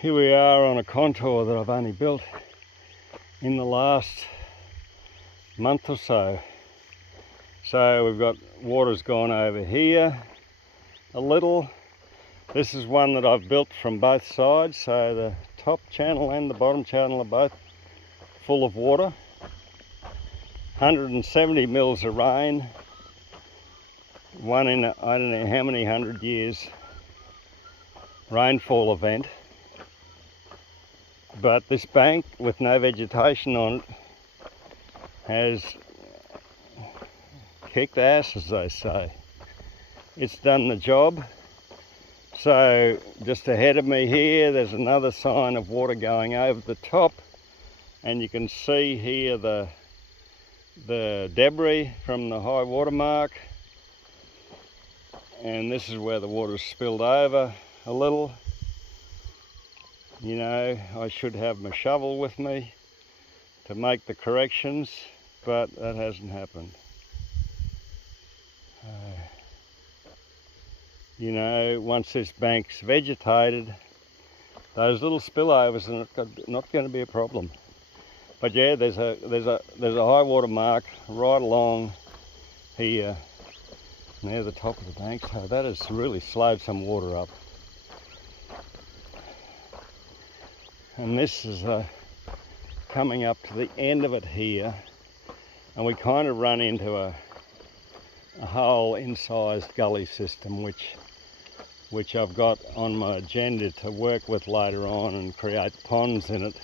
Here we are on a contour that I've only built in the last month or so. So we've got water's gone over here a little. This is one that I've built from both sides, so the top channel and the bottom channel are both full of water. 170 mils of rain, one in I don't know how many 100 years rainfall event. But this bank with no vegetation on it has kicked ass, as they say. It's done the job. So just ahead of me here, there's another sign of water going over the top, and you can see here the debris from the high water mark, and this is where the water's spilled over a little. You know, I should have my shovel with me to make the corrections, but that hasn't happened. You know, once this bank's vegetated, those little spillovers are not going to be a problem. But yeah, there's a high water mark right along here near the top of the bank, so that has really slowed some water up. And this is coming up to the end of it here, and we kind of run into a whole incised gully system which I've got on my agenda to work with later on and create ponds in it.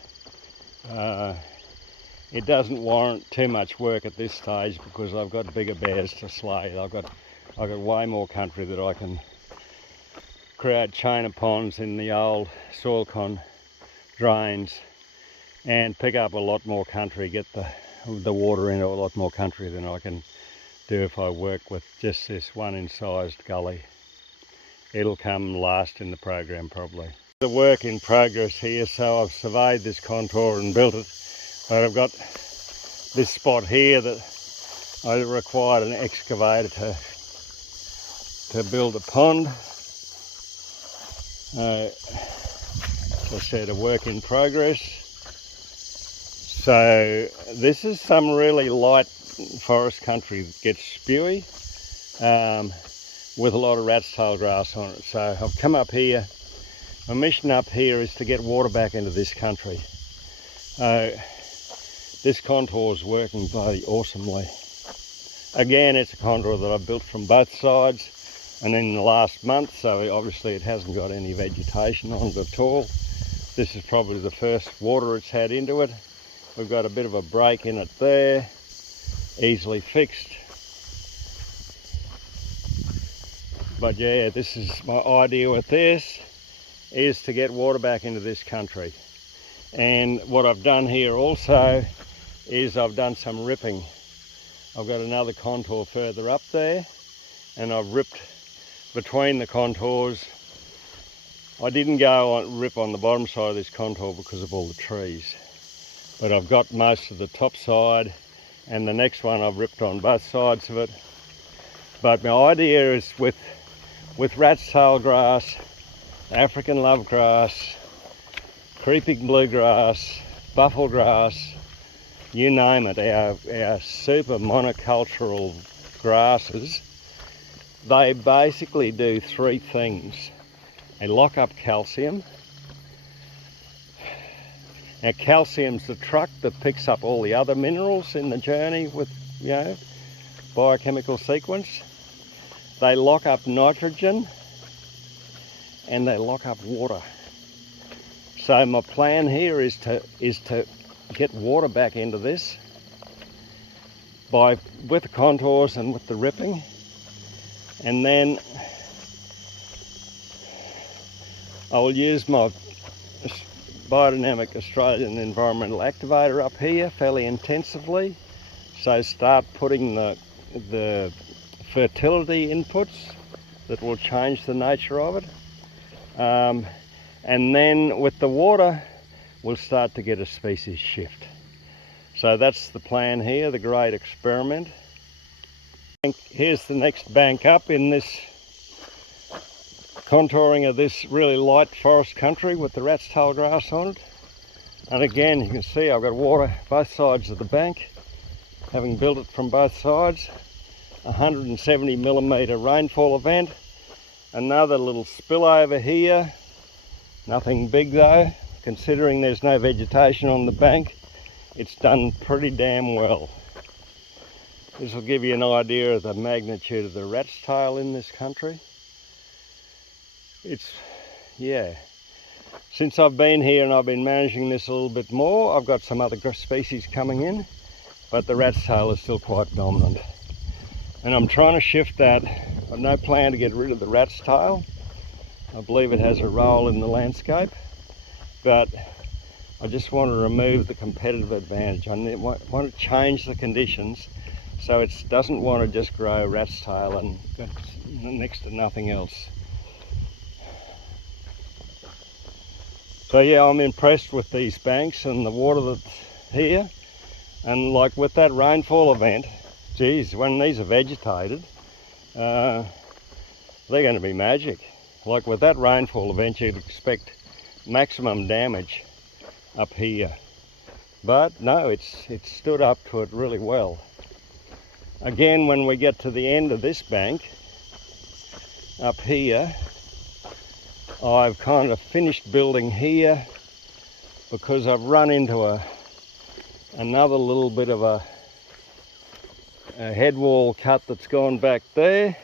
It doesn't warrant too much work at this stage because I've got bigger bears to slay. I've got way more country that I can create chain of ponds in the old soil con drains and pick up a lot more country, get the water into a lot more country than I can do if I work with just this one incised gully. It'll come last in the program probably. The work in progress here, so I've surveyed this contour and built it, but I've got this spot here that I required an excavator to build a pond. As I said, a work in progress. So this is some really light forest country that gets spewy with a lot of rat's tail grass on it. So I've come up here. My mission up here is to get water back into this country. This contour is working bloody awesomely. Again, it's a contour that I've built from both sides and in the last month, so obviously it hasn't got any vegetation on it at all. This is probably the first water it's had into it. We've got a bit of a break in it there, easily fixed. But yeah, this is my idea with this, is to get water back into this country. And what I've done here also is I've done some ripping. I've got another contour further up there, and I've ripped between the contours. I didn't go on rip on the bottom side of this contour because of all the trees, but I've got most of the top side, and the next one I've ripped on both sides of it. But my idea is with rat's tail grass, African love grass, creeping bluegrass, buffel grass, you name it, our super monocultural grasses, they basically do three things. They lock up calcium. Now calcium's the truck that picks up all the other minerals in the journey with, you know, biochemical sequence. They lock up nitrogen and they lock up water. So my plan here is to get water back into this with the contours and with the ripping, and then I will use my biodynamic Australian environmental activator up here fairly intensively. So start putting the fertility inputs that will change the nature of it. And then with the water, we'll start to get a species shift. So that's the plan here, the great experiment. Here's the next bank up in this contouring of this really light forest country with the rat's tail grass on it. And again, you can see I've got water both sides of the bank, having built it from both sides. 170mm rainfall event. Another little spill over here. Nothing big though, considering there's no vegetation on the bank. It's done pretty damn well. This will give you an idea of the magnitude of the rat's tail in this country. Yeah. Since I've been here and I've been managing this a little bit more, I've got some other species coming in, but the rat's tail is still quite dominant. And I'm trying to shift that. I've no plan to get rid of the rat's tail. I believe it has a role in the landscape, but I just want to remove the competitive advantage. I want to change the conditions so it doesn't want to just grow rat's tail and next to nothing else. So yeah, I'm impressed with these banks and the water that's here. And like with that rainfall event, geez, when these are vegetated, they're going to be magic. Like with that rainfall event, you'd expect maximum damage up here. But no, it's stood up to it really well. Again, when we get to the end of this bank, up here, I've kind of finished building here because I've run into another little bit of a head wall cut that's gone back there.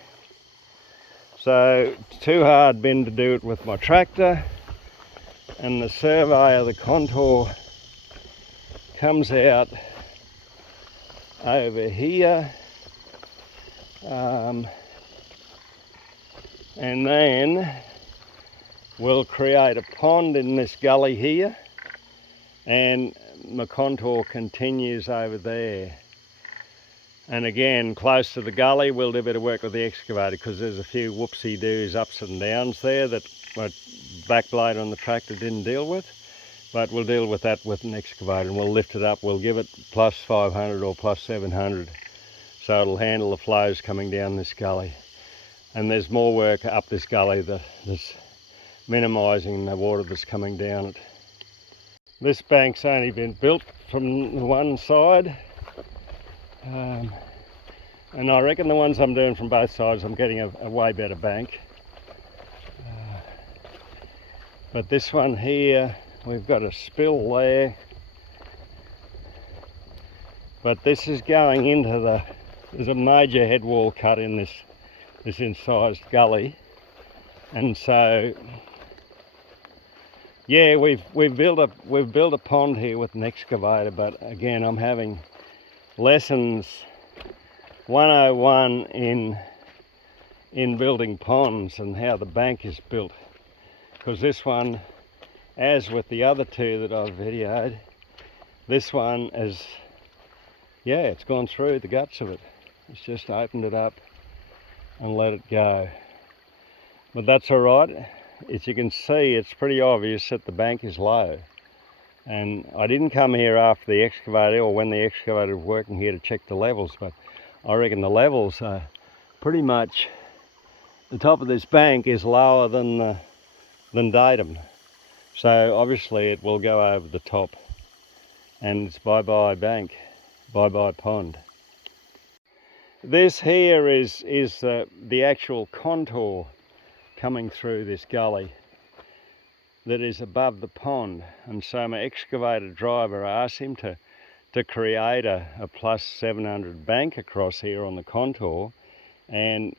So it's too hard been to do it with my tractor, and the survey of the contour comes out over here, and then we'll create a pond in this gully here, and my contour continues over there. And again, close to the gully, we'll do a bit of work with the excavator because there's a few whoopsie-doos, ups and downs there that my back blade on the tractor didn't deal with. But we'll deal with that with an excavator, and we'll lift it up. We'll give it plus 500 or plus 700 so it'll handle the flows coming down this gully. And there's more work up this gully that's minimising the water that's coming down it. This bank's only been built from the one side, and I reckon the ones I'm doing from both sides, I'm getting a way better bank. But this one here, we've got a spill there, but this is going into there's a major head wall cut in this incised gully, and so yeah, we've built a pond here with an excavator. But again, I'm having lessons 101 in building ponds and how the bank is built, because this one, as with the other two that I've videoed, this one is, yeah, it's gone through the guts of it. It's just opened it up and let it go. But that's all right. As you can see, it's pretty obvious that the bank is low. And I didn't come here after the excavator or when the excavator was working here to check the levels, but I reckon the levels are pretty much, the top of this bank is lower than datum. So obviously it will go over the top, and it's bye-bye bank, bye-bye pond. This here is the actual contour coming through this gully that is above the pond. And so my excavator driver asked him to create a plus 700 bank across here on the contour, and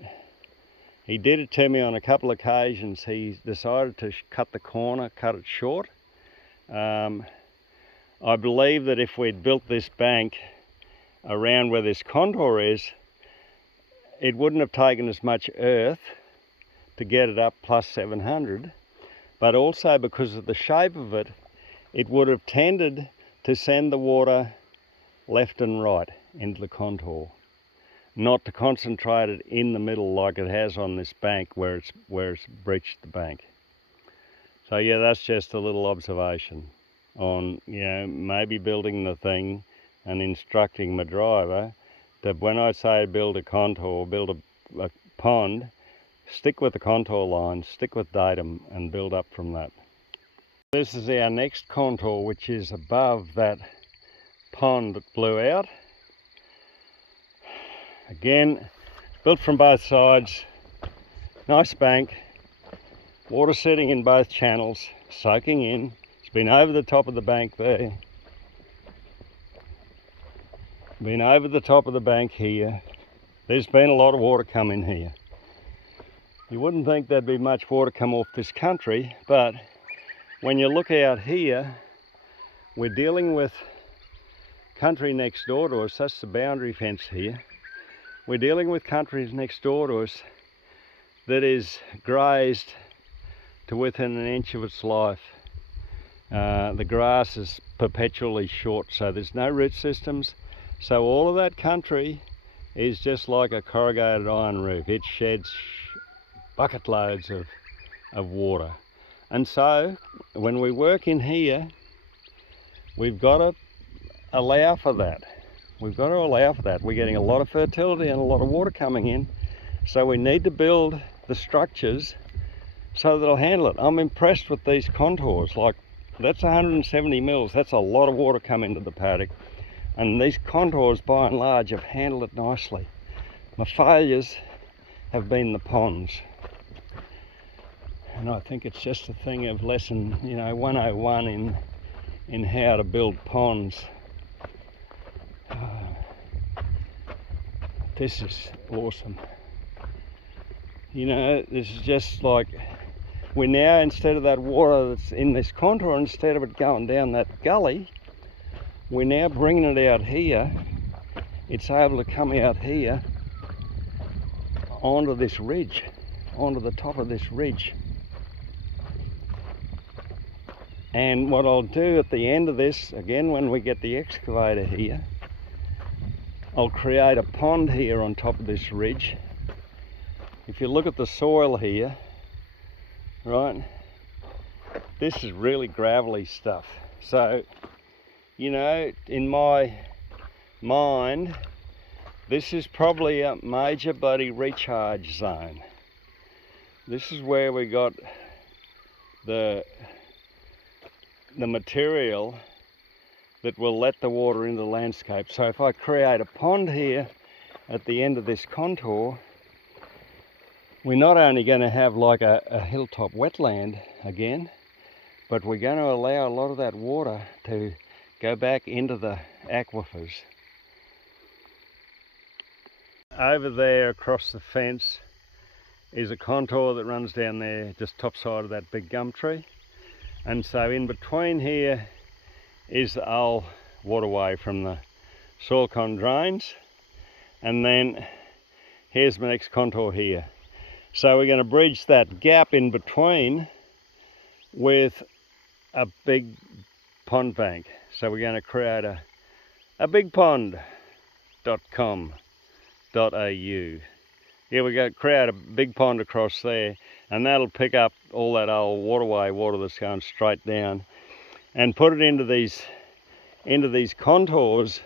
he did it to me on a couple of occasions. He decided to cut the corner, cut it short. I believe that if we'd built this bank around where this contour is, it wouldn't have taken as much earth to get it up plus 700, but also because of the shape of it, it would have tended to send the water left and right into the contour, not to concentrate it in the middle like it has on this bank where it's breached the bank. So yeah, that's just a little observation on, you know, maybe building the thing and instructing my driver that when I say build a contour, build a pond, stick with the contour lines, stick with datum and build up from that. This is our next contour, which is above that pond that blew out. Again, built from both sides, nice bank, water sitting in both channels, soaking in. It's been over the top of the bank there, been over the top of the bank here. There's been a lot of water come in here. You wouldn't think there'd be much water come off this country, but when you look out here, we're dealing with country next door to us. That's the boundary fence here. We're dealing with country next door to us that is grazed to within an inch of its life. The grass is perpetually short, so there's no root systems. So all of that country is just like a corrugated iron roof. It sheds bucket loads of water. And so when we work in here, we've got to allow for that. We've got to allow for that. We're getting a lot of fertility and a lot of water coming in, so we need to build the structures so that it'll handle it. I'm impressed with these contours. Like, that's 170 mils. That's a lot of water coming into the paddock, and these contours by and large have handled it nicely. My failures have been the ponds, and I think it's just a thing of lesson 101 in how to build ponds. This is awesome. This is just like, we're now, instead of that water that's in this contour, instead of it going down that gully, we're now bringing it out here. It's able to come out here onto this ridge, onto the top of this ridge. And what I'll do at the end of this, again when we get the excavator here, I'll create a pond here on top of this ridge. If you look at the soil here, right, this is really gravelly stuff. So, in my mind, this is probably a major buddy recharge zone. This is where we got the material that will let the water into the landscape. So if I create a pond here at the end of this contour, we're not only going to have like a hilltop wetland again, but we're going to allow a lot of that water to go back into the aquifers. Over there across the fence is a contour that runs down there, just top side of that big gum tree. And so in between here is the old waterway from the soil con drains, and then here's my next contour here. So we're going to bridge that gap in between with a big pond bank. So we're going to create a bigpond.com.au. Yeah, we're going to create a big pond across there, and that'll pick up all that old waterway water that's going straight down and put it into these contours,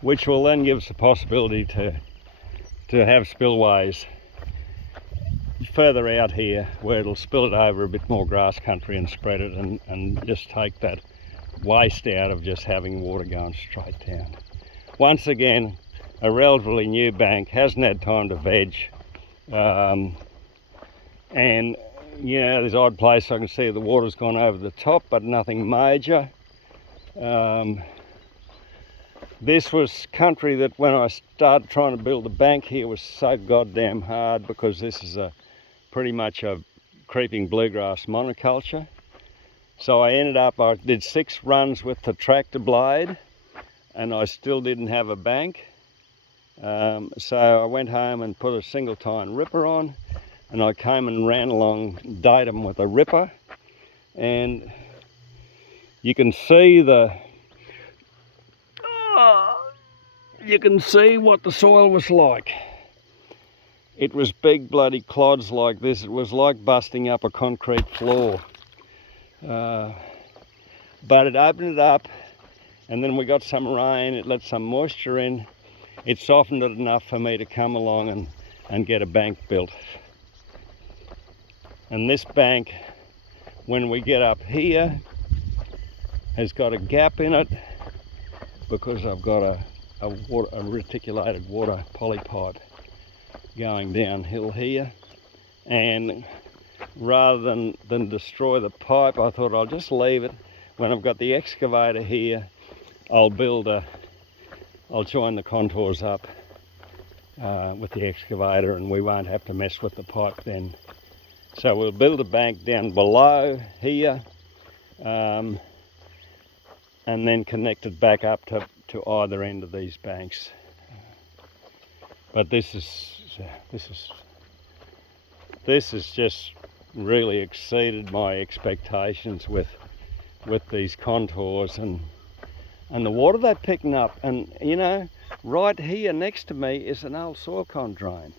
which will then give us the possibility to have spillways further out here where it'll spill it over a bit more grass country and spread it, and just take that waste out of just having water going straight down. Once again, a relatively new bank, hasn't had time to veg, and there's odd place I can see the water's gone over the top, but nothing major. This was country that when I started trying to build a bank here was so goddamn hard, because this is pretty much a creeping bluegrass monoculture. So I did 6 runs with the tractor blade, and I still didn't have a bank. So I went home and put a single tine ripper on, and I came and ran along datum with a ripper, and you can see what the soil was like. It was big bloody clods like this. It was like busting up a concrete floor. But it opened it up, and then we got some rain. It let some moisture in. It softened it enough for me to come along and get a bank built. And this bank, when we get up here, has got a gap in it because I've got a reticulated water polypipe going downhill here. And rather than destroy the pipe, I thought I'll just leave it. When I've got the excavator here, I'll join the contours up with the excavator, and we won't have to mess with the pipe then. So we'll build a bank down below here, and then connect it back up to either end of these banks. But this has just really exceeded my expectations with these contours and the water they're picking up. And you know, right here next to me is an old soil con drain,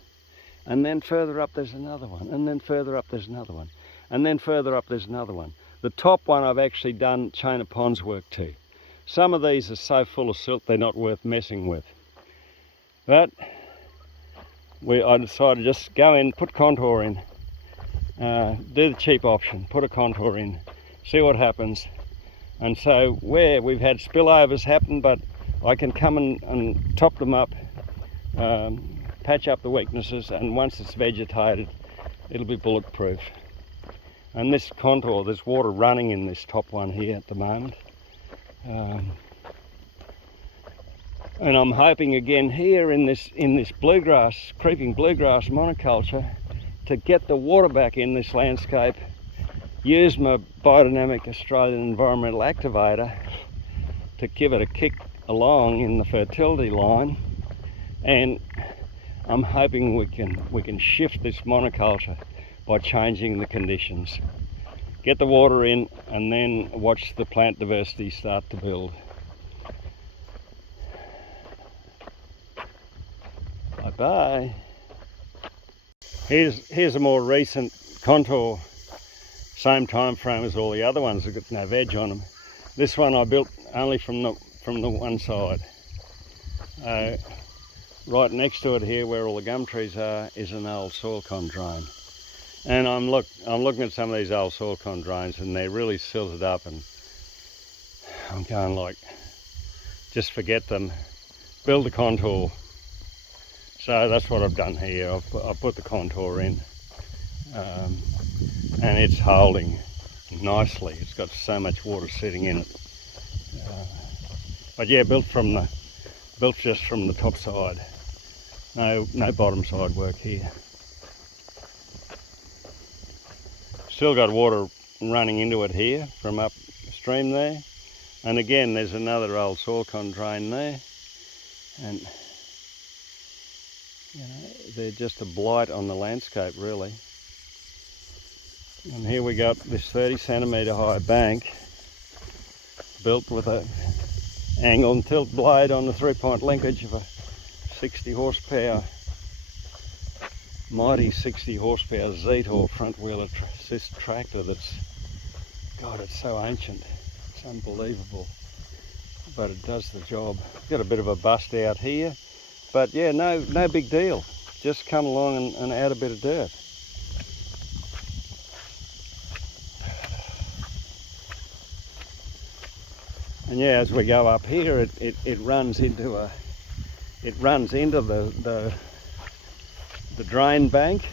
and then further up there's another one, and then further up there's another one, and then further up there's another one. The top one I've actually done chain of ponds work to. Some of these are so full of silt they're not worth messing with. But I decided to just go in, put contour in, do the cheap option, put a contour in, see what happens. And so where we've had spillovers happen, but I can come and top them up, patch up the weaknesses, and once it's vegetated, it'll be bulletproof. And this contour, there's water running in this top one here at the moment. And I'm hoping again here in this bluegrass, creeping bluegrass monoculture, to get the water back in this landscape, use my biodynamic Australian environmental activator to give it a kick along in the fertility line, and I'm hoping we can shift this monoculture by changing the conditions. Get the water in and then watch the plant diversity start to build. Bye-bye. Here's a more recent contour, same time frame as all the other ones. I've got no veg on them. This one I built only from the one side. Right next to it here, where all the gum trees are, is an old soil con drain. And I'm looking at some of these old soil con drains, and they're really silted up, and I'm going like, just forget them, build a contour. So that's what I've done here. I've put the contour in, and it's holding nicely. It's got so much water sitting in it. But yeah, built just from the top side. No bottom side work here. Still got water running into it here from upstream there. And again, there's another old soil con drain there. And you know, they're just a blight on the landscape, really. And here we got this 30 centimetre high bank built with a angle and tilt blade on the 3-point linkage of a 60 horsepower, mighty 60 horsepower Zetor front wheel assist tractor that's, God, it's so ancient, it's unbelievable, but it does the job. Got a bit of a bust out here, but yeah, no big deal. Just come along and add a bit of dirt. And yeah, as we go up here, it runs into the drain bank,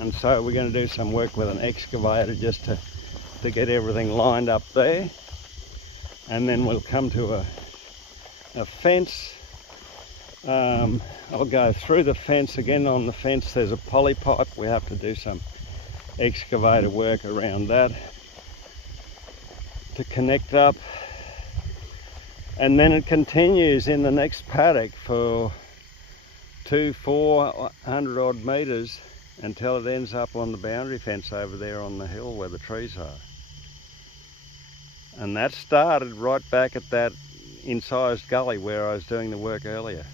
and so we're going to do some work with an excavator just to get everything lined up there, and then we'll come to a fence. I'll go through the fence again. On the fence there's a polypipe. We have to do some excavator work around that to connect up, and then it continues in the next paddock for 400 odd metres until it ends up on the boundary fence over there on the hill where the trees are. And that started right back at that incised gully where I was doing the work earlier.